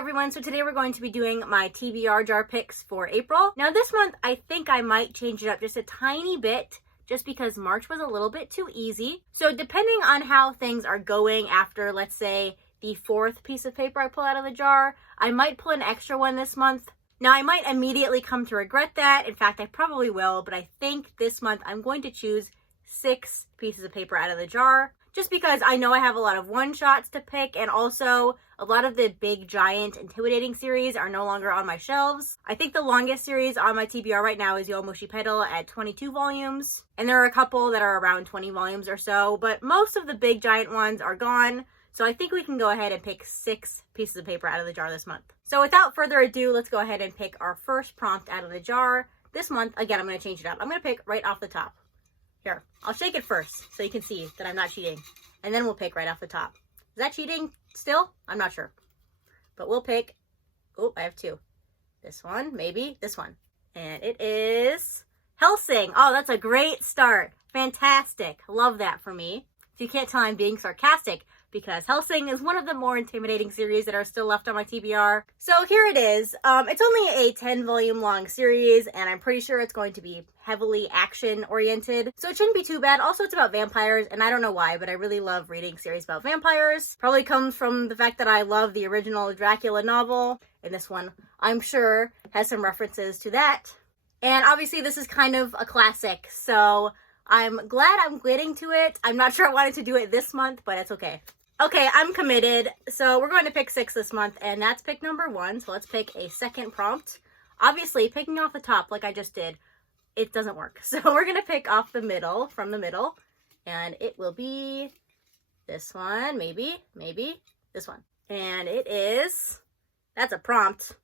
everyone, so today we're going to be doing my TBR Jar Picks for April. Now this month, I think I might change it up just a tiny bit, just because March was a little bit too easy. So depending on how things are going after, let's say, the fourth piece of paper I pull out of the jar, I might pull an extra one this month. Now I might immediately come to regret that. In fact, I probably will, but I think this month I'm going to choose 6 pieces of paper out of the jar, just because I know I have a lot of one-shots to pick, and also a lot of the big, giant, intimidating series are no longer on my shelves. I think the longest series on my TBR right now is Yowamushi Pedal at 22 volumes, and there are a couple that are around 20 volumes or so, but most of the big, giant ones are gone, so I think we can go ahead and pick 6 pieces of paper out of the jar this month. So without further ado, let's go ahead and pick our first prompt out of the jar. This month, again, I'm going to change it up. I'm going to pick right off the top. Here, I'll shake it first so you can see that I'm not cheating. And then we'll pick right off the top. Is that cheating still? I'm not sure. But we'll pick, oh, I have 2. This one, maybe this one. And it is Hellsing. Oh, that's a great start. Fantastic. Love that for me. If you can't tell, I'm being sarcastic, because Hellsing is one of the more intimidating series that are still left on my TBR. So here it is. It's only a 10 volume long series, and I'm pretty sure it's going to be heavily action oriented, so it shouldn't be too bad. Also, it's about vampires, and I don't know why, but I really love reading series about vampires. Probably comes from the fact that I love the original Dracula novel, and this one, I'm sure, has some references to that. And obviously this is kind of a classic, so I'm glad I'm getting to it. I'm not sure I wanted to do it this month, but it's okay. Okay, I'm committed. So we're going to pick 6 this month, and that's pick number 1. So let's pick a second prompt. Obviously, picking off the top like I just did, it doesn't work. So we're going to pick off the middle, from the middle, and it will be this one, maybe this one. And it is, that's a prompt,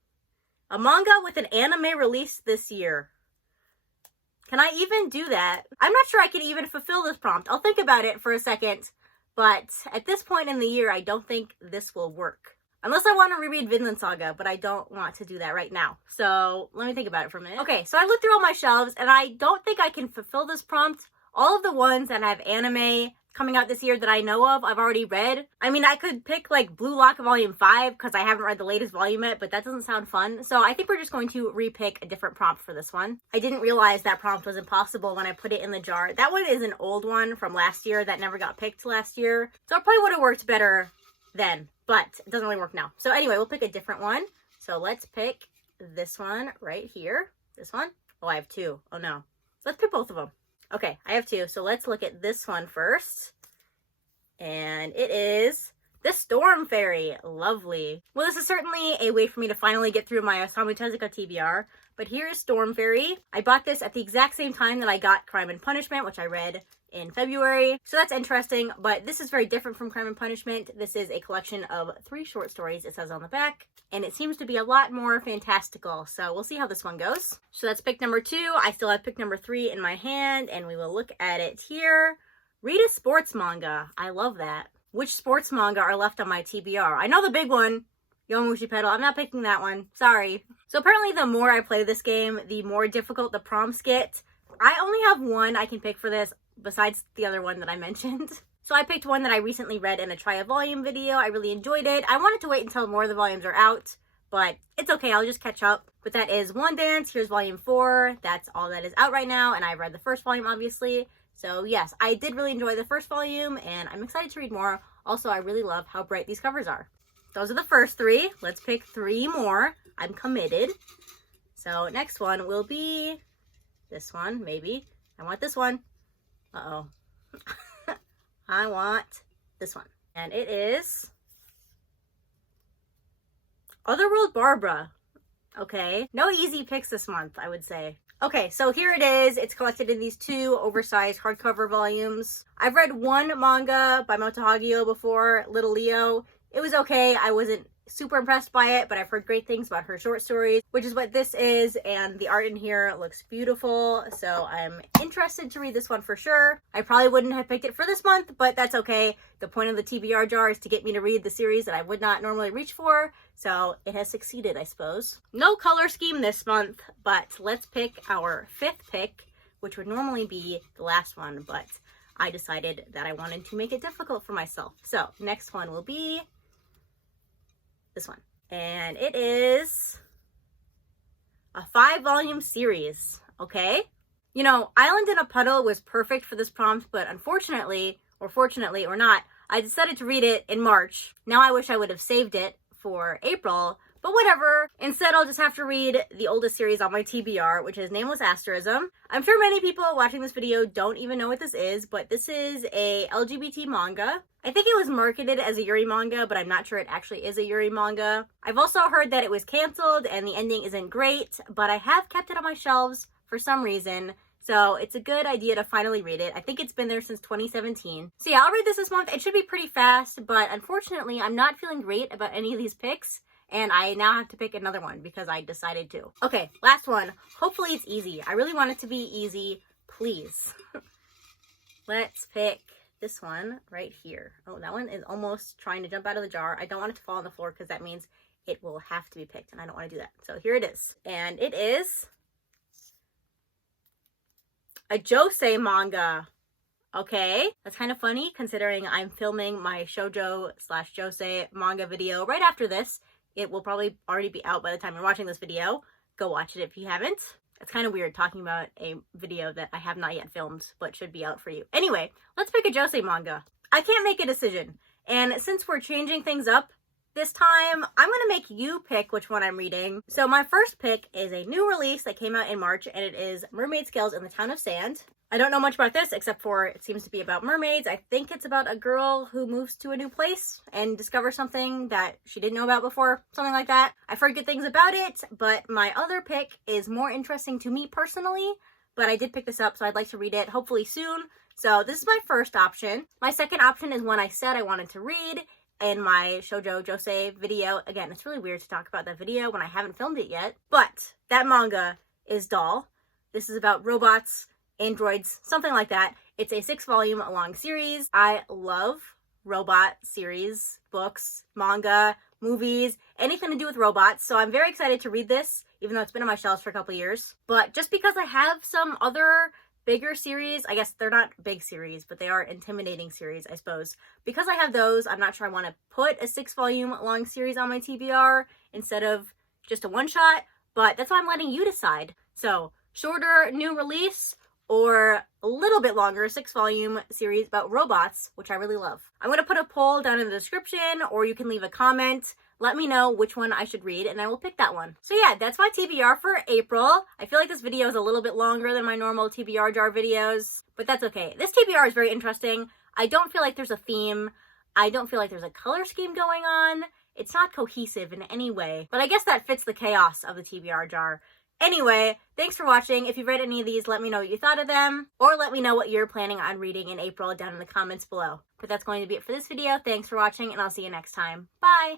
a manga with an anime released this year. Can I even do that? I'm not sure I can even fulfill this prompt. I'll think about it for a second, but at this point in the year, I don't think this will work. Unless I want to reread Vinland Saga, but I don't want to do that right now. So let me think about it for a minute. Okay, so I looked through all my shelves, and I don't think I can fulfill this prompt. All of the ones that have anime coming out this year that I know of, I've already read. I mean, I could pick like Blue Lock Volume 5 because I haven't read the latest volume yet, but that doesn't sound fun. So I think we're just going to repick a different prompt for this one. I didn't realize that prompt was impossible when I put it in the jar. That one is an old one from last year that never got picked last year. So it probably would have worked better then, but it doesn't really work now. So anyway, we'll pick a different one. So let's pick this one right here. This one. Oh, I have 2. Oh no. Let's pick both of them. Okay, I have 2. So let's look at this one first. And it is the Storm Fairy. Lovely. Well, this is certainly a way for me to finally get through my Osamu Tezuka TBR. But here's Storm Fairy. I bought this at the exact same time that I got Crime and Punishment, which I read in February. So that's interesting, but this is very different from Crime and Punishment. This is a collection of 3 short stories, it says on the back, and it seems to be a lot more fantastical. So we'll see how this one goes. So that's pick number 2. I still have pick number 3 in my hand, and we will look at it here. Read a sports manga. I love that. Which sports manga are left on my TBR? I know the big one, Yowamushi Pedal. I'm not picking that one. Sorry. So apparently the more I play this game, the more difficult the prompts get. I only have 1 I can pick for this, besides the other one that I mentioned. So I picked one that I recently read in a try a volume video. I really enjoyed it. I wanted to wait until more of the volumes are out, but it's okay. I'll just catch up. But that is One Dance. Here's volume 4. That's all that is out right now, and I've read the first volume, obviously. So yes, I did really enjoy the first volume, and I'm excited to read more. Also, I really love how bright these covers are. Those are the first 3. Let's pick 3 more. I'm committed. So next one will be this one, maybe. I want this one. Uh-oh. I want this one. And it is Otherworld Barbara. Okay. No easy picks this month, I would say. Okay, so here it is. It's collected in these 2 oversized hardcover volumes. I've read 1 manga by Moto Hagio before, Little Leo. It was okay. I wasn't super impressed by it, but I've heard great things about her short stories, which is what this is, and the art in here looks beautiful, so I'm interested to read this one for sure. I probably wouldn't have picked it for this month, but that's okay. The point of the TBR jar is to get me to read the series that I would not normally reach for, so it has succeeded, I suppose. No color scheme this month, but let's pick our 5th pick, which would normally be the last one, but I decided that I wanted to make it difficult for myself. So next one will be this one. And it is a 5-volume series, okay? You know, Island in a Puddle was perfect for this prompt, but unfortunately, or fortunately or not, I decided to read it in March. Now I wish I would have saved it for April, but whatever. Instead, I'll just have to read the oldest series on my TBR, which is Nameless Asterism. I'm sure many people watching this video don't even know what this is, but this is a LGBT manga. I think it was marketed as a Yuri manga, but I'm not sure it actually is a Yuri manga. I've also heard that it was canceled and the ending isn't great, but I have kept it on my shelves for some reason. So it's a good idea to finally read it. I think it's been there since 2017. So yeah, I'll read this month. It should be pretty fast, but unfortunately, I'm not feeling great about any of these picks. And I now have to pick another one because I decided to. Okay, last one. Hopefully it's easy. I really want it to be easy. Please. Let's pick this one right here. Oh, that one is almost trying to jump out of the jar. I don't want it to fall on the floor because that means it will have to be picked. And I don't want to do that. So here it is. And it is a josei manga. Okay, that's kind of funny considering I'm filming my shoujo/josei manga video right after this. It will probably already be out by the time you're watching this video. Go watch it if you haven't. It's kind of weird talking about a video that I have not yet filmed, but should be out for you. Anyway, let's pick a josei manga. I can't make a decision. And since we're changing things up this time, I'm going to make you pick which one I'm reading. So my first pick is a new release that came out in March, and it is Mermaid Scales in the Town of Sand. I don't know much about this except for it seems to be about mermaids. I think it's about a girl who moves to a new place and discovers something that she didn't know about before, something like that. I've heard good things about it, but my other pick is more interesting to me personally, but I did pick this up, so I'd like to read it hopefully soon. So this is my first option. My second option is one I said I wanted to read in my shoujo josei video. Again, it's really weird to talk about that video when I haven't filmed it yet, but that manga is Doll. This is about robots, androids, something like that. It's a 6-volume long series. I love robot series, books, manga, movies, anything to do with robots. So I'm very excited to read this, even though it's been on my shelves for a couple years. But just because I have some other bigger series, I guess they're not big series, but they are intimidating series, I suppose. Because I have those, I'm not sure I want to put a 6-volume long series on my TBR instead of just a one-shot, but that's why I'm letting you decide. So shorter new release, or a little bit longer 6-volume series about robots, which I really love. I'm going to put a poll down in the description, or you can leave a comment. Let me know which one I should read, and I will pick that one. So yeah, that's my TBR for April. I feel like this video is a little bit longer than my normal TBR jar videos, but that's okay. This TBR is very interesting. I don't feel like there's a theme. I don't feel like there's a color scheme going on. It's not cohesive in any way, but I guess that fits the chaos of the TBR jar. Anyway, thanks for watching. If you've read any of these, let me know what you thought of them, or let me know what you're planning on reading in April down in the comments below. But that's going to be it for this video. Thanks for watching, and I'll see you next time. Bye!